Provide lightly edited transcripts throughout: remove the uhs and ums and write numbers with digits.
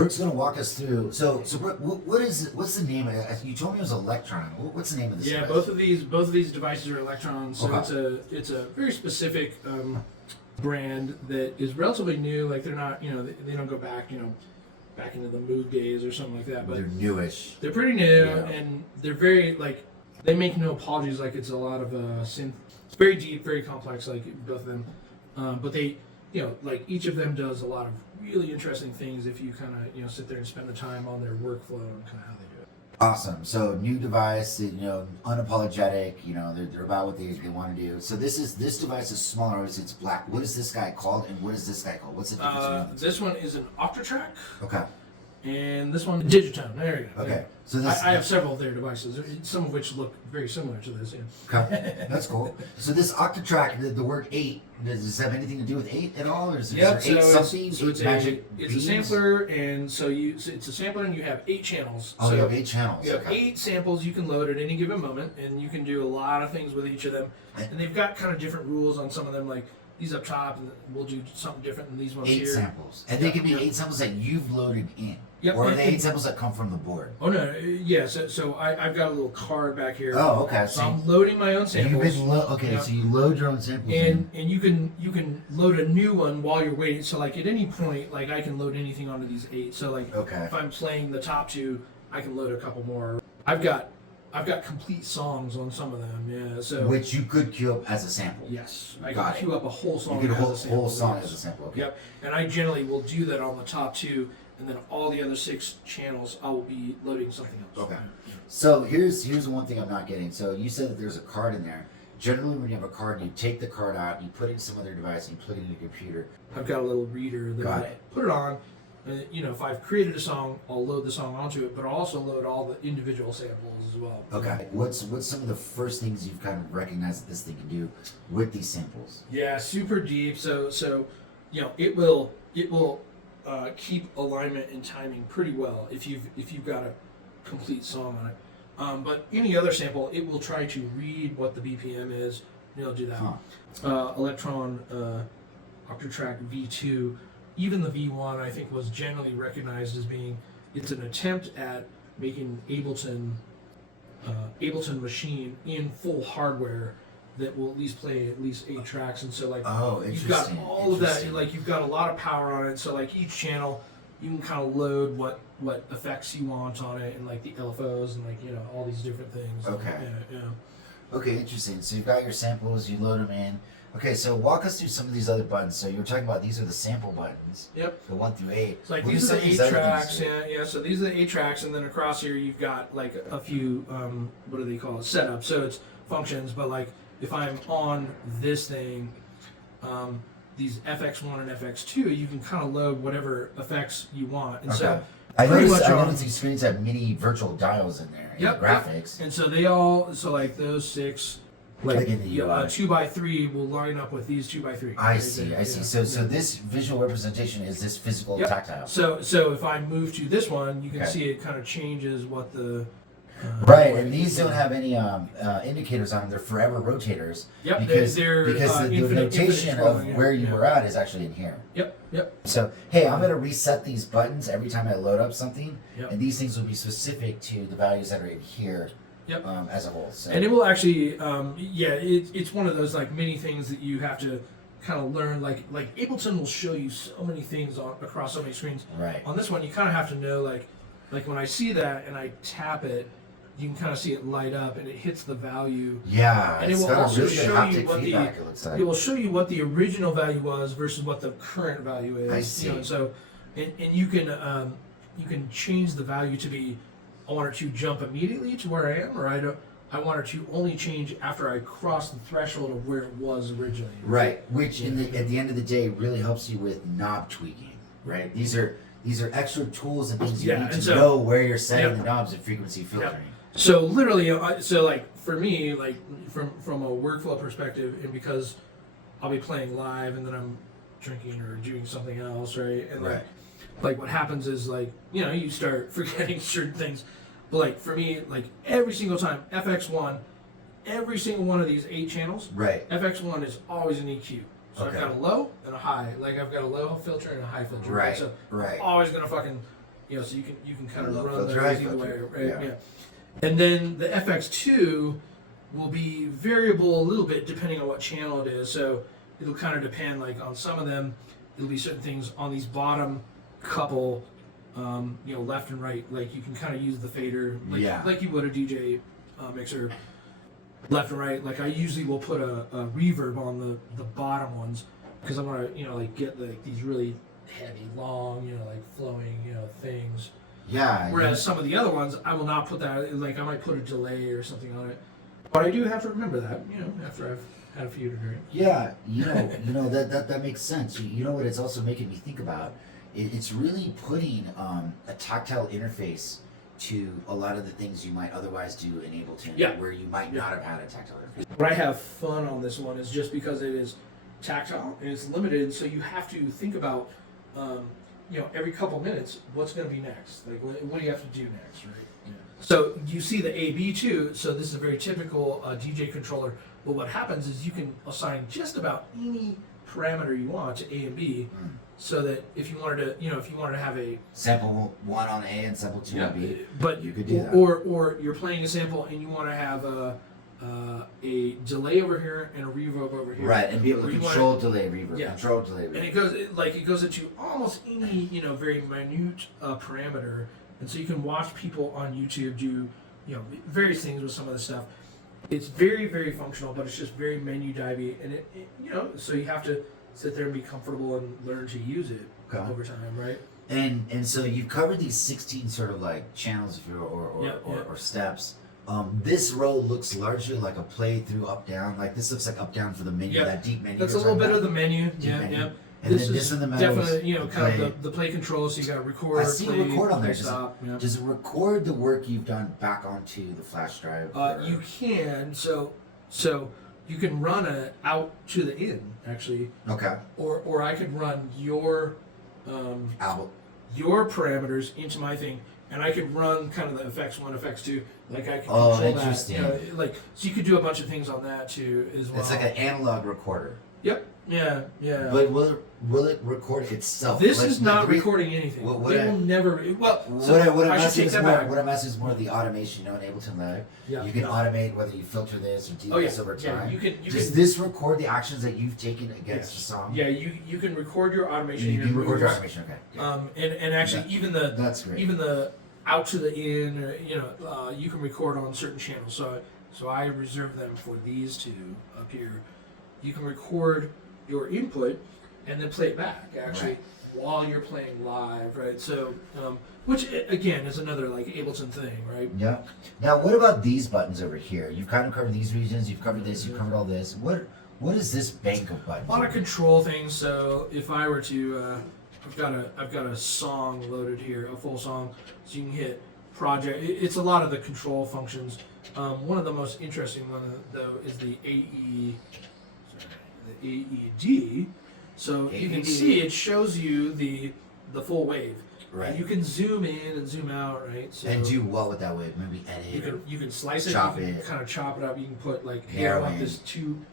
Brooke's gonna walk us through. So Brooke, what's the name of it? You told me it was Elektron. What's the name of this? Yeah, device? both of these devices are Elektron. So Okay. it's a very specific brand that is relatively new. Like they're not, they don't go back, back into the Moog days or something like that. But They're newish. they're pretty new, Yeah. and they're very they make no apologies. Like it's a lot of synth. It's very deep, very complex. Like both of them, but they, like each of them does a lot of really interesting things if you kind of sit there and spend the time on their workflow and kind of how they do it. Awesome. So new device, unapologetic. They're about what they want to do. So this device is smaller. Obviously, it's black. What is this guy called, and what is this guy called? What's the difference between these? This one is an Octatrack, Okay. and this one Digitone. There you go. Okay. So this. I have several of their devices, some of which look very similar to this. Yeah. Okay. That's cool. So this Octatrack, the word 8, does this have anything to do with 8 at all, or is there 8 something? So it's magic it's a beans? sampler, and so it's a sampler, and you have 8 channels. Oh, so you have 8 channels. You have Okay. 8 samples you can load at any given moment, and you can do a lot of things with each of them. And they've got kind of different rules on some of them, like these up top, and we'll do something different than these ones 8 here. samples, and they can be 8 samples that you've loaded in. Yep. Or are they 8 samples that come from the board? Oh no, yeah. So I've got a little card back here. Oh, okay. So I'm loading my own samples. You've been okay, Yep. so you load your own samples. And you can load a new one while you're waiting. So like at any point, like I can load anything onto these 8. So like Okay. if I'm playing the top 2, I can load a couple more. I've got complete songs on some of them. Yeah. So Which you could queue up as a sample. yes, I Got can it. queue up a whole song. You get a as sample, whole song yes. as a sample. Okay. Yep. And I generally will do that on the top 2, and then all the other 6 channels I will be loading something else. Okay. So here's the one thing I'm not getting. So you said that there's a card in there. Generally, when you have a card, you take the card out, you put it in some other device, and you plug it in your computer. I've got a little reader that Got I it. put it on. If I've created a song, I'll load the song onto it, but I'll also load all the individual samples as well. Okay. What's some of the first things you've kind of recognized that this thing can do with these samples? Yeah, super deep. So it will keep alignment and timing pretty well if you've got a complete song on it. But any other sample, it will try to read what the BPM is. It'll do that. Huh. Elektron Octatrack V2, even the V1, I think was generally recognized as being, it's an attempt at making Ableton Machine in full hardware that will at least play at least 8 tracks. And so like Oh, you've got interesting. all of that, like you've got a lot of power on it. So like each channel, you can kind of load what effects you want on it, and like the LFOs and like all these different things. Okay. Yeah. Okay, interesting. So you've got your samples, you load them in. Okay, so walk us through some of these other buttons. So you were talking about these are the sample buttons. Yep. The 1 through 8. So like What these some are of the these 8 other things tracks, do? yeah. So these are the 8 tracks, and then across here you've got like a few what do they call it? Setup. So it's functions, but like if I'm on this thing, these FX1 and FX2, you can kind of load whatever effects you want. And so I pretty noticed much on- these screens have mini virtual dials in there. Yep. Graphics. And so like those 6, Like in the UI. 2x3 will line up with these 2x3. I see. Yeah. So this visual representation is this physical Yep. tactile. So if I move to this one, you can Okay. see it kind of changes what the Right, and these don't have any indicators on them. They're forever rotators. Yep, because they're the infinite notation of scrolling, yeah, where you yeah. were at is actually in here. Yep. So hey, I'm gonna reset these buttons every time I load up something, Yep. and these things will be specific to the values that are in here. Yep. As a whole. So. And it will actually, it's one of those like many things that you have to kind of learn. Like Ableton will show you so many things across so many screens. Right. On this one, you kind of have to know like when I see that and I tap it, you can kind of see it light up and it hits the value. Yeah, And it it's will got a also really good show you haptic what feedback. It looks like. It will show you what the original value was versus what the current value is. I see. And so, and you can change the value to be, I want it to jump immediately to where I am, or I want it to only change after I cross the threshold of where it was originally. Right, which at the end of the day really helps you with knob tweaking. Right, these are extra tools and things you need to know where you're setting the knobs and frequency filtering. So literally, so like for me, like from a workflow perspective, and because I'll be playing live and then I'm drinking or doing something else, right? And Right. like what happens is like you start forgetting certain things. But like for me, like every single time FX1, every single one of these 8 channels, Right. FX1 is always an EQ. So Okay. I've got a low and a high. Like I've got a low filter and a high filter. Right. So Right. I'm always gonna fucking so you can kind of Low run filter, those high either way, filter. right? Yeah. Yeah. And then the FX2 will be variable a little bit depending on what channel it is. So it'll kind of depend, like on some of them, it'll be certain things on these bottom couple, left and right. Like you can kind of use the fader, like you would a DJ mixer, left and right. Like I usually will put a reverb on the bottom ones because I want to, like get like these really heavy, long, like flowing, things. Yeah. Whereas some of the other ones, I will not put that. Like I might put a delay or something on it. But I do have to remember that, after I've had a few to drink. Yeah, that makes sense. You know what it's also making me think about? It's really putting a tactile interface to a lot of the things you might otherwise do in Ableton, where you might not have had a tactile interface. What I have fun on this one is just because it is tactile and it's limited, so you have to think about, every couple minutes, what's going to be next? Like, what do you have to do next, right? Yeah. So you see the AB2, so this is a very typical DJ controller. But what happens is you can assign just about any parameter you want to A and B, so that if you wanted to have a sample 1 on A and sample 2 on B, but you could do that. Or you're playing a sample and you want to have a delay over here and a reverb over here. Right, and be able to control delay reverb, control delay reverb. And it goes into almost any very minute parameter, and so you can watch people on YouTube do various things with some of the stuff. It's very, very functional, but it's just very menu divey, and it so you have to sit there and be comfortable and learn to use it over time, right? And so you've covered these 16 sort of like channels, if you or steps. This row looks largely like a play through up down. Like this looks like up down for the menu, that deep menu. That's a little bit of the menu. Yeah. And this then this in the middle definitely, is kind of the play control. So you got record. I see play, record on there. Stop. Does it record the work you've done back onto the flash drive? You can. So you can run it out to the in actually. Okay. Or I could run your parameters into my thing, and I could run kind of the FX1, FX2. Like I can control interesting. that. So you could do a bunch of things on that too as well. It's like an analog recorder. Yep. Yeah. But will it record itself? This is not recording anything. It will never. Well, what I'm I should take that back. What I'm asking is more of the automation. In Ableton Live, you can automate whether you filter this or do this over time. Does this record the actions that you've taken against the song? Yeah, you can record your automation. You can record your automation. Okay. Yeah. And actually even the that's great. Even the out to the in, or, you can record on certain channels. So I reserve them for these two up here. You can record your input and then play it back actually while you're playing live, right? So which again is another like Ableton thing, right? Yeah. Now what about these buttons over here? You've kind of covered these regions, you've covered this, you've covered all this. What is this bank of buttons? A lot of control things. So if I were to I've got a song loaded here, a full song, so you can hit project. It's a lot of the control functions. One of the most interesting one though is the AED. So you can see it shows you the full wave. Right. And you can zoom in and zoom out, right? So and do what with that wave? Maybe edit. You can slice it. Chop you can it. Kind of chop it up. You can put like here I want this two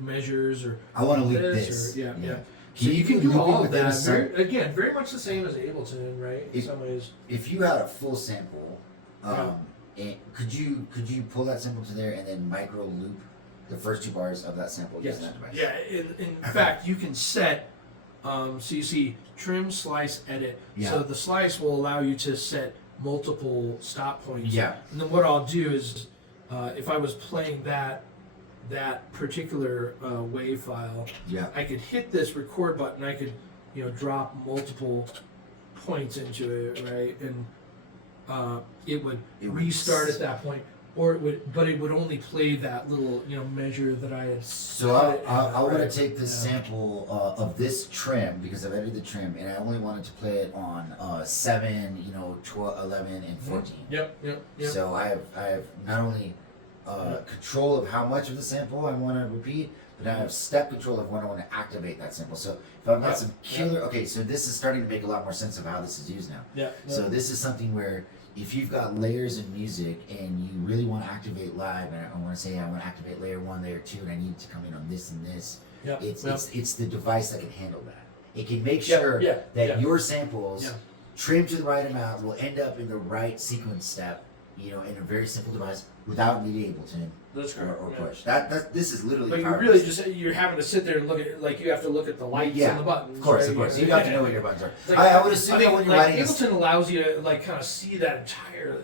measures or I want to loop this. Or, yeah. So you can do all of that. Some, very much the same as Ableton, right? In some ways. If you had a full sample, and could you pull that sample to there and then micro loop the first 2 bars of that sample using that device? Yeah. In fact, you can set. So you see trim, slice, edit. Yeah. So the slice will allow you to set multiple stop points. Yeah. And then what I'll do is, if I was playing that particular wave file, I could hit this record button. I could, drop multiple points into it, right? And it would restart at that point, or it would only play that little, measure that I had. So I want to take the sample of this trim because I've edited the trim, and I only wanted to play it on 7, 12, 11, and 14. Yep. So I have not only control of how much of the sample I want to repeat, but I have step control of when I want to activate that sample. So if I've got some killer, okay, so this is starting to make a lot more sense of how this is used now. Yeah. So this is something where if you've got layers of music and you really want to activate live, and I want to say I want to activate layer 1, layer 2, and I need to come in on this and this, it's the device that can handle that. It can make sure that your samples trim to the right amount will end up in the right sequence step, in a very simple device without needing Ableton That's correct. or push. This is literally. But power you're having to sit there and look at, like, you have to look at the lights and the buttons. Of course. Right? You got to know what your buttons are. Like, I would assume that when you're like, writing this, Ableton allows you to like kind of see that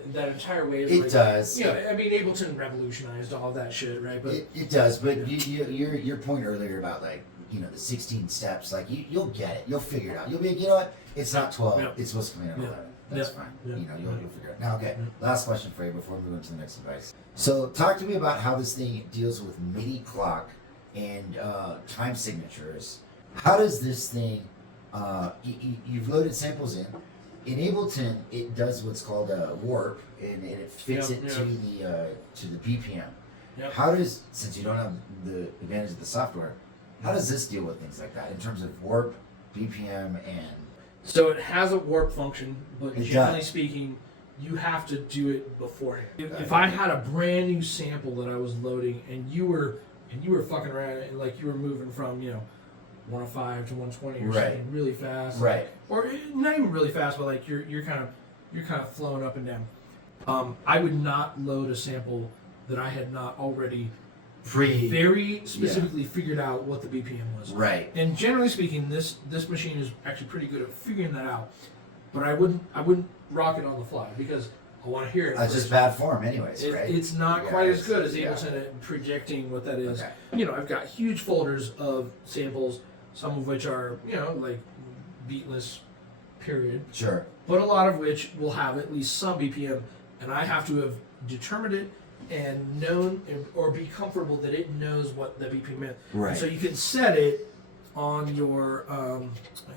entire wave. it like, does. I mean, Ableton revolutionized all that shit, right? But it does. But your point earlier about like the 16 steps, like you'll get it. You'll figure it out. You'll be like, you know what? It's not 12. Yeah. It's supposed to come in at 11. That's fine. Yeah. You'll figure it out. Now, okay. Last question for you before we move on to the next device. So, talk to me about how this thing deals with MIDI clock and time signatures. How does this thing? You've loaded samples in. In Ableton, it does what's called a warp, and it fits it to the BPM. Yep. How does, since you don't have the advantage of the software, how does this deal with things like that in terms of warp, BPM, and so it has a warp function, but It generally does. speaking, you have to do it beforehand. If I had a brand new sample that I was loading, and you were fucking around, and like you were moving from 105 to 120 or Right. something really fast, right? or not even really fast, but like you're kind of flowing up and down. I would not load a sample that I had not already very specifically figured out what the BPM was. Right. And generally speaking, this machine is actually pretty good at figuring that out. But I wouldn't rock it on the fly because I want to hear it. That's just bad form, anyways, right? It's not Yeah, quite as good as yeah. Ableton at predicting what that is. Okay. I've got huge folders of samples, some of which are like beatless, period. Sure. But a lot of which will have at least some BPM, and I have to have determined it and known or be comfortable that it knows what the BPM is. Right. So you can set it on your, I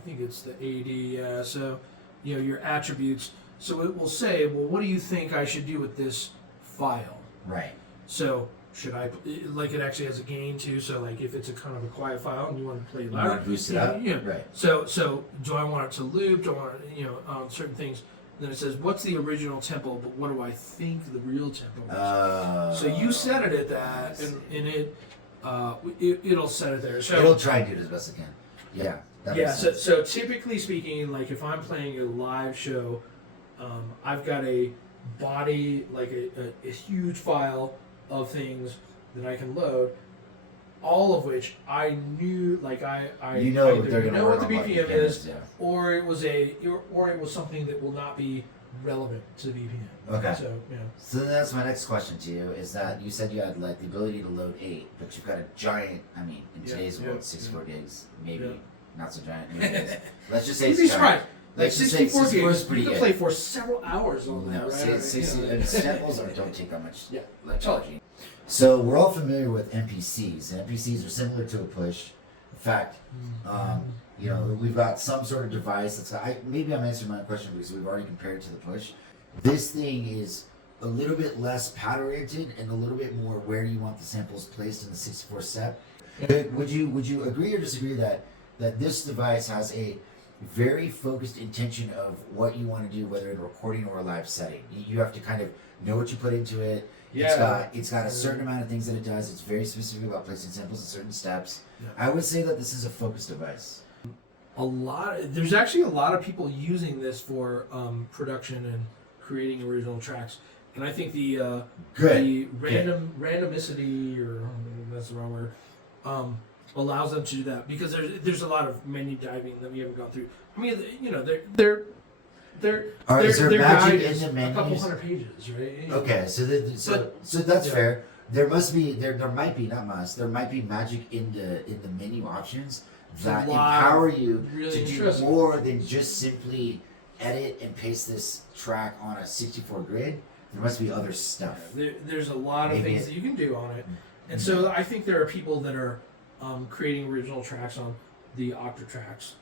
think it's the AD, so your attributes. So it will say, well, what do you think I should do with this file? Right. So should I, like, it actually has a gain too, so like if it's a kind of a quiet file and you want to play You louder, want to boost it up? yeah. Right. So do I want it to loop? Do I want certain things? Then it says, what's the original tempo, but what do I think the real tempo is? So you set it at that, and it'll set it there. So it'll try and do it as best it can. Yeah. That makes sense. So typically speaking, like if I'm playing a live show, I've got a body, like a huge file of things that I can load, all of which I knew, like I they're gonna know what the work on BPM is, yeah. or it was something that will not be relevant to the BPM. Okay. So So then that's my next question to you, is that you said you had like the ability to load 8, but you've got a giant, in today's world, 64 gigs, maybe not so giant. Maybe let's just say you'd it's be giant. surprised. Like Let's just say 64 64 is gigs, pretty you can good. play for several hours on that, No, right? and samples don't take that much Yeah. electricity. So we're all familiar with MPCs, and MPCs are similar to a push. In fact, we've got some sort of device that's. Maybe I'm answering my question because we've already compared it to the push. This thing is a little bit less pad oriented and a little bit more where you want the samples placed in the 64 step. Would you agree or disagree that this device has a very focused intention of what you want to do, whether in a recording or a live setting? You have to kind of know what you put into it. Yeah. It's got a certain amount of things that it does. It's very specific about placing samples in certain steps. Yeah. I would say that this is a focused device. There's actually a lot of people using this for production and creating original tracks, and I think the randomicity, or that's the wrong word, allows them to do that because there's a lot of menu diving that we haven't gone through. I mean, their Is there guide magic in is the a couple menus? hundred pages, right? Okay, so that's fair. There must be there might be, not must, there might be magic in the menu options that empower you really to do more than just simply edit and paste this track on a 64 grid. There must be other stuff. There's a lot of things that you can do on it, and so I think there are people that are creating original tracks on the Octatracks.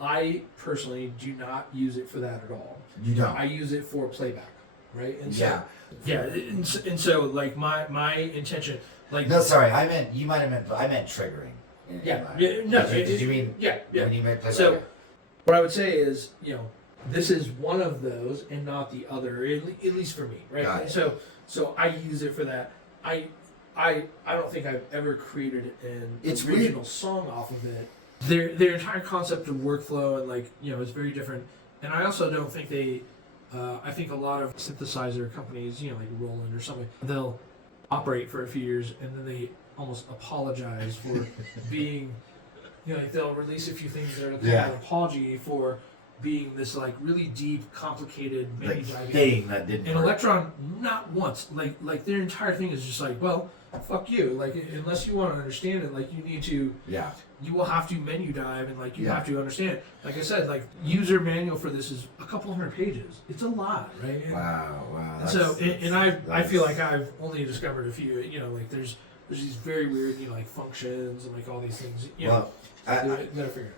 I personally do not use it for that at all. You don't. I use it for playback, right? And Yeah. so, and so like my intention, like No, sorry, I meant triggering. Did you mean when you meant playback? So what I would say is, this is one of those and not the other, at least for me, right? Got And it. so I use it for that. I don't think I've ever created an It's original song off of it. Their entire concept of workflow and is very different. And I also don't think they. I think a lot of synthesizer companies, like Roland or something, they'll operate for a few years and then they almost apologize for being, like they'll release a few things that are kind of an apology for being this like really deep, complicated menu diving thing that didn't and work. Elektron not once. Like their entire thing is just like, well, fuck you. Like unless you want to understand it, like you need to. Yeah. You will have to menu dive and like you have to understand. Like I said, like user manual for this is a couple hundred pages. It's a lot, right? And, Wow. And so I feel like I've only discovered a few. Like there's these very weird like functions and like all these things. Well, you gotta figure it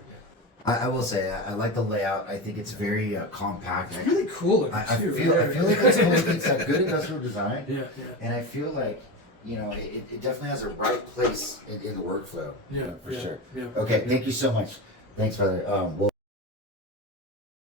out. I will say I like the layout. I think it's very compact. It's really cool looking I too. feel like it's cool. It's a good industrial design. Yeah. And I feel like it definitely has a right place in the workflow. Yeah, for sure. Yeah. Okay, thank you so much. Thanks, brother.